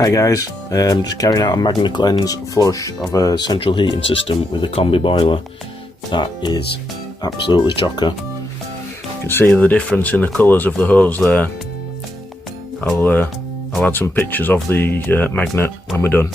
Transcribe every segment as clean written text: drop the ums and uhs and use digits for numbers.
Hi guys, just carrying out a Magnacleanse flush of a central heating system with a Combi boiler. That is absolutely chocker. You can see the difference in the colours of the hose there. I'll add some pictures of the magnet when we're done.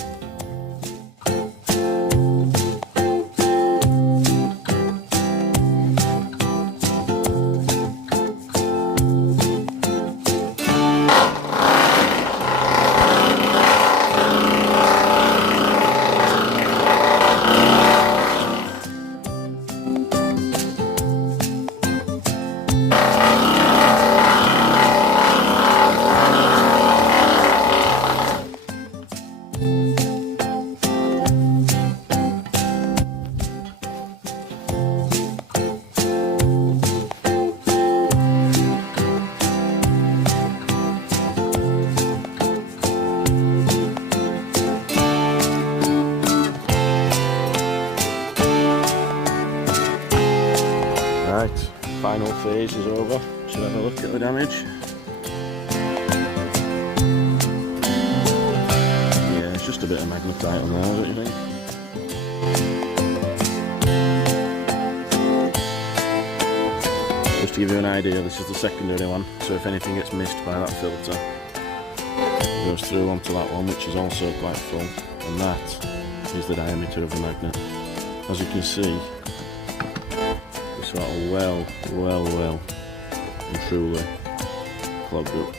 Right, final phase is over. Should have a look at the damage. Yeah, it's just a bit of magnetite on there, don't you think? Just to give you an idea, this is the secondary one, so if anything gets missed by that filter, it goes through onto that one, which is also quite full, and that is the diameter of the magnet. As you can see, it's well and truly clogged up.